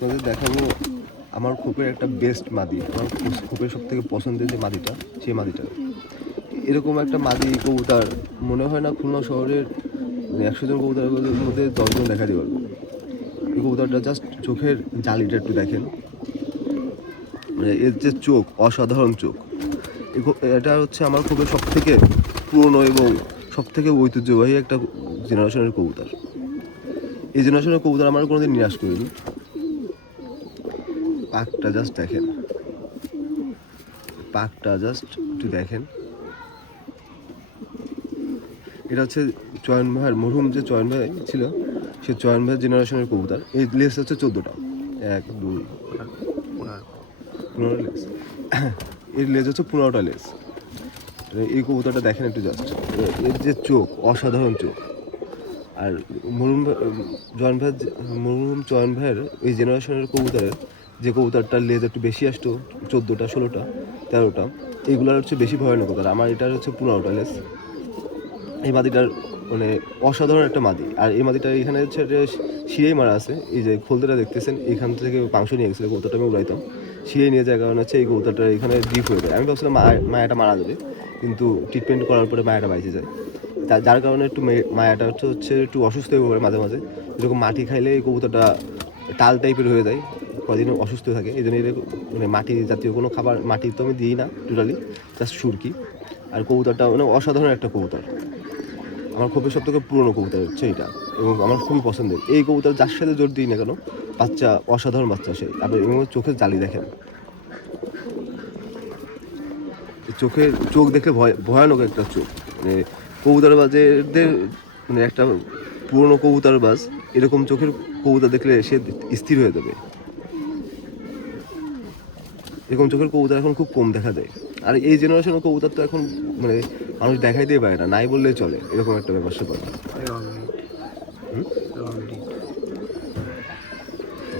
আপনাদের দেখাবো আমার খোপের একটা বেস্ট মাদি। আমার খোপের সব থেকে পছন্দের যে মাদিটা, সেই মাদিটা। এরকম একটা মাদি কবুতর মনে হয় না খুলনা শহরের 100 জন কবুতরের মধ্যে 10 জন দেখা দিতে পারবে। এই কবুতরটা জাস্ট চোখের জালিটা একটু দেখেন, মানে এর যে চোখ, অসাধারণ চোখ। এটা হচ্ছে আমার খোপের সব থেকে পুরনো এবং সব থেকে ঐতিহ্যবাহী একটা জেনারেশনের কবুতর। এই জেনারেশনের কবুতর আমার কোনোদিন নিরাশ করিনি। পাকটা জাস্ট দেখেন, পাকটা জাস্ট একটু দেখেন। এটা হচ্ছে চয়ন ভাইয়ের, মরহুম যে চয়ন ভাই ছিল, সে চয়ন ভাইয়ের জেনারেশনের কবুতর। এই লেস হচ্ছে 14টা, 1 2 15 লেস। এর লেজ হচ্ছে 15টা লেস। এই কবুতরটা দেখেন একটু জাস্ট, এর যে চোখ, অসাধারণ চোখ। আর মরহুম জয়ন ভাইয়ের, মরহুম চয়ন ভাইয়ের এই জেনারেশনের কবুতরের যে কবুতরটার লেজ একটু বেশি আসতো, 14টা 16টা 13টা, এইগুলোর হচ্ছে বেশি ভয়ানক কবুতর। আমার এটার হচ্ছে 15টা লেজ। এই মাদিটার মানে অসাধারণ একটা মাদি। আর এই মাদিটা এখানে হচ্ছে শিরেই মারা আছে, এই যে খোলতেটা দেখতেছেন, এখান থেকে মাংস নিয়ে গেছিলো, কবুতরটা আমি উড়াইতাম। শিরে নিয়ে যাওয়ার কারণে হচ্ছে এই কবুতরটা এখানে ডিপ হয়ে যায়। আমি ভাবছিলাম মায়াটা মারা যাবে, কিন্তু ট্রিটমেন্ট করার পরে মায়াটা বাইচে যায়। যার কারণে একটু মায়াটা হচ্ছে একটু অসুস্থ হয়ে পড়ে মাঝে মাঝে। এরকম মাটি খাইলে এই কবুতরটা টাল টাইপের হয়ে যায়, কদিন অসুস্থ থাকে। এই জন্য মানে মাটি জাতীয় কোনো খাবার, মাটি তো আমি দিই না টোটালি, জাস্ট সুরকি। আর কবুতরটা মানে অসাধারণ একটা কবুতর। আমার খুবই সব থেকে পুরনো কবুতর হচ্ছে এটা, এবং আমার খুবই পছন্দের। এই কবুতর যার সাথে জোর দিই না কেন, বাচ্চা অসাধারণ বাচ্চা সে। আপনি এবং চোখের জালি দেখেন, চোখ দেখলে ভয়ানক একটা চোখ। মানে কবুতর বাজেদের মানে একটা পুরনো কবুতর বাজ এরকম চোখের কবুতর দেখলে সে স্থির হয়ে যাবে। এরকম চোখের কবুতর এখন খুব কম দেখা যায়। আর এই জেনারেশনের কবুতর তো এখন মানে মানুষ দেখাই দিয়ে পারে না, নাই বললেই চলে, এরকম একটা ব্যাপার স্যাপার।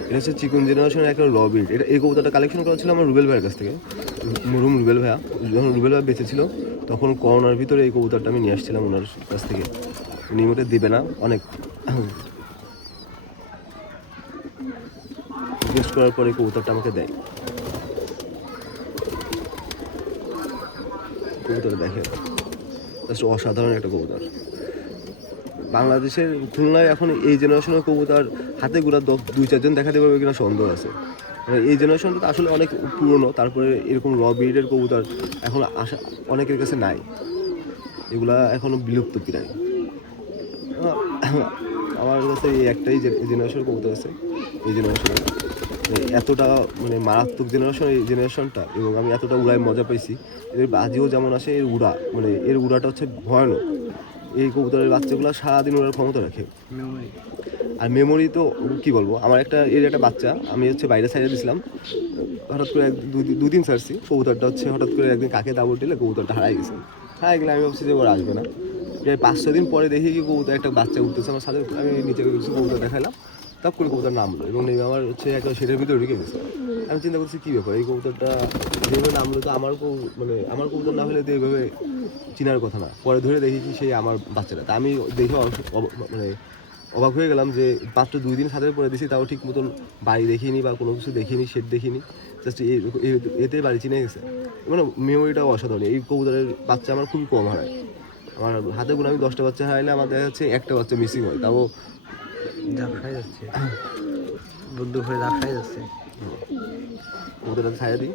এটা হচ্ছে চিকন জেনারেশনের একটা রবিট। এটা এই কবুতরটা কালেকশন করা ছিল আমার রুবেল ভাইয়ের কাছ থেকে, মরহুম রুবেল ভাইয়া। যখন রুবেল ভাই বেঁচে ছিল তখন করোনার ভিতরে এই কবুতরটা আমি নিয়ে আসছিলাম ওনার কাছ থেকে। উনি মোটে দেবে না, অনেক রিকোয়েস্ট করার পরে কবুতরটা আমাকে দেয়। কবুতরটা দেখেন, জাস্ট অসাধারণ একটা কবুতর। বাংলাদেশের খুলনায় এখন এই জেনারেশনের কবুতর হাতে গোড়া 2-4 জন দেখাতে পারবে কিনা সন্দেহ আছে। মানে এই জেনারেশনটা আসলে অনেক পুরনো, তারপরে এরকম র ব্রিডের কবুতর এখন আসা অনেকের কাছে নাই, এগুলা এখনো বিলুপ্ত প্রায়। আমার কাছে এই একটাই জেনারেশন কবুতর আছে, এই জেনারেশনের এতটা মানে মারাত্মক জেনারেশন এই জেনারেশনটা, এবং আমি এতটা উড়ায় মজা পাইছি। এর বাজিও যেমন আসে, এর উড়া মানে এর উড়াটা হচ্ছে ভয়ানক। এই কবুতরের বাচ্চাগুলো সারাদিন ওড়ার ক্ষমতা রাখে। আর মেমোরি তো কী বলবো, আমার এর একটা বাচ্চা আমি হচ্ছে বাইরে সাইডে দিয়েছিলাম, হঠাৎ করে দুদিন ছাড়ছি, কবুতরটা হচ্ছে হঠাৎ করে একদিন কাকে দাবড় দিলে কবুতরটা হারাই গেছে। হারাই গেলে আমি ভাবছি যে ওরা আসবে না। প্রায় 5-6 দিন পরে দেখি কি কবুতর একটা বাচ্চা উঠতেছে আমার সাথে। আমি নিচে কিছু কবুতর দেখালাম, তপ করে কবুতর নামলো এবং নেমে আমার হচ্ছে একটা সেটার ভিতরে ঢুকে গেছে। আমি চিন্তা করছি কী ব্যাপার, এই কবুতরটা যেভাবে নামলো তো মানে আমার কবুতর না হলে তো এইভাবে চিনার কথা না। পরে ধরে দেখি কি সেই আমার বাচ্চাটা। তা আমি দেখে মানে অবাক হয়ে গেলাম যে মাত্র 2 দিন ছাদের পরে দিয়েছি, তাও ঠিক মতন বাড়ি দেখিনি বা কোনো কিছু দেখিনি, শেড দেখিনি, জাস্ট এতে বাড়ি চিনে গেছে। মানে মেমোরিটাও অসাধারণ। এই কবুতরের বাচ্চা আমার খুবই কম হারায়। আমার হাতে গুণ আমি 10টা বাচ্চা হারাইলে আমার দেখা যাচ্ছে একটা বাচ্চা মিসিং হয়, তাও ঝাপসাই যাচ্ছে, বুদ্ধ হয়ে ঝাপসাই যাচ্ছে। কবুতরটা ছায়া দিই।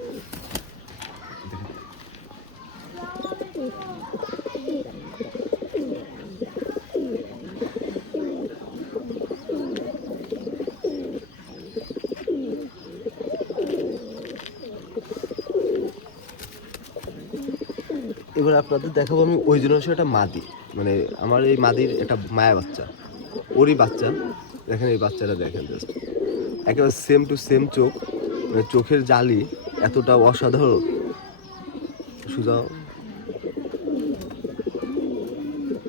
এবার আপনাদের দেখাবো আমি ওই জেনারেশন একটা মাদি, মানে আমার এই মাদির একটা মায়া বাচ্চা, ওরই বাচ্চা। দেখেন এই বাচ্চাটা দেখেন, জাস্ট একেবারে সেম টু সেম চোখ, মানে চোখের জালি এতটা অসাধারণ। সুজাও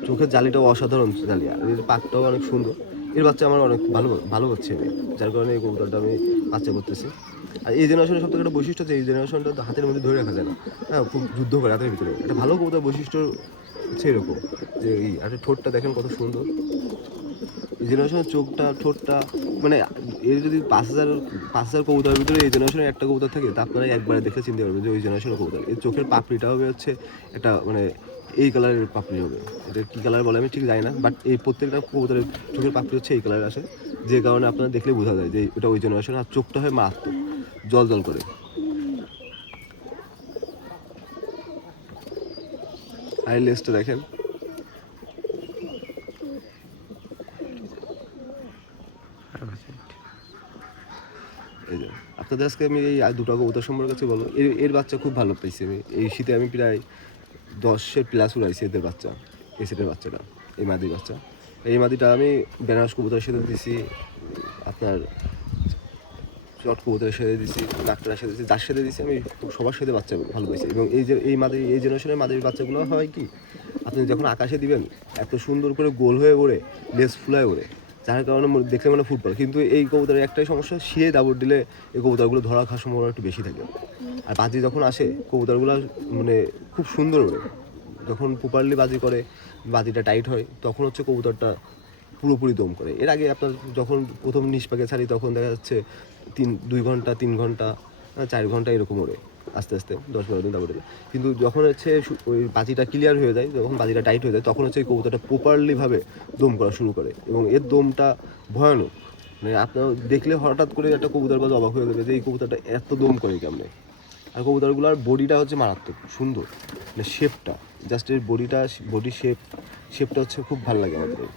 চোখের জালিটাও অসাধারণ জালি, আর এর পাকটাও অনেক সুন্দর। এর বাচ্চা আমার অনেক ভালো ভালো হচ্ছে, যার কারণে এই কবুতরটা আমি বাচ্চা করতেছি। আর এই জেনারেশনের সব থেকে একটা বৈশিষ্ট্য হচ্ছে এই জেনারেশনটা হাতের মধ্যে ধরে রাখা যায় না, হ্যাঁ, খুব যুদ্ধ করে হাতের ভিতরে। একটা ভালো কবুতর বৈশিষ্ট্য হচ্ছে এরকম যে এই আর ঠোঁটটা দেখেন কত সুন্দর, এই জেনারেশনের চোখটা ঠোঁটটা মানে এর যদি 5,000 কবুতরের ভিতরে এই জেনারেশনের একটা কবুতর থাকে তা আপনারা একবারে দেখে চিনতে পারবেন যে ওই জেনারেশনের কবুতর। এর চোখের পাপড়িটা হবে হচ্ছে একটা মানে এই কালারের পাপড়ি হবে, এটা কী কালার বলে আমি ঠিক জানি না, বাট এই প্রত্যেকটা কবুতরের চোখের পাপড়ি হচ্ছে এই কালারের আসে, যে কারণে আপনারা দেখলে বোঝা যায় যে এটা ওই জেনারেশন। আর চোখটা হয় মারাত্মক, জল জল করে। আই লেসটা দেখেন, এই যে আপনাদের আজকে আমি এই দুটো কবুতর সম্পর্কে কাছে বলবো। এর বাচ্চা খুব ভালো পাইছি আমি এই শীতে, আমি প্রায় 10-এর প্লাস উড়াইছি এদের বাচ্চা, এই সেটের বাচ্চাটা, এই মাদির বাচ্চা। এই মাদিটা আমি বেনারস কবুতরের সাথে দিছি, আপনার চট কবুতরের সাথে দিছি, ডাক্তারের সাথে দিছি, যার সাথে দিছি আমি সবার সাথে বাচ্চা ভালো পাইছি। এবং এই যে এই জেনারেশনের মাদির বাচ্চাগুলো হয় কি, আপনি যখন আকাশে দিবেন এত সুন্দর করে গোল হয়ে ওড়ে, লেস ফুলায় ওড়ে, যার কারণে দেখলে মানে ফুটবল। কিন্তু এই কবুতরের একটাই সমস্যা, শিরে দাবড় দিলে এই কবুতরগুলো ধরা খাওয়ার সম্ভাবনা একটু বেশি থাকে। আর বাজি যখন আসে কবুতরগুলো মানে খুব সুন্দর ওড়ে, যখন প্রপারলি বাজি করে, বাজিটা টাইট হয়, তখন হচ্ছে কবুতরটা পুরোপুরি দম করে। এর আগে আপনার যখন প্রথম নিষ্পাকে ছাড়ি তখন দেখা যাচ্ছে 2 ঘন্টা 3 ঘন্টা 4 ঘন্টা এরকম ওড়ে, আস্তে আস্তে 10-12 দিন তারপরে। কিন্তু যখন হচ্ছে ওই বাজিটা ক্লিয়ার হয়ে যায়, যখন বাজিটা টাইট হয়ে যায়, তখন হচ্ছে এই কবুতরটা প্রপারলিভাবে দম করা শুরু করে। এবং এর দমটা ভয়ানক, মানে আপনার দেখলে হঠাৎ করে একটা কবুতর বাজ অবাক হয়ে যাবে যে এই কবুতরটা এত দম করে কেমনে। আর কবুতরগুলোর বডিটা হচ্ছে মারাত্মক সুন্দর, মানে শেপটা, জাস্ট এর বডি শেপটা হচ্ছে খুব ভালো লাগে আমাদের।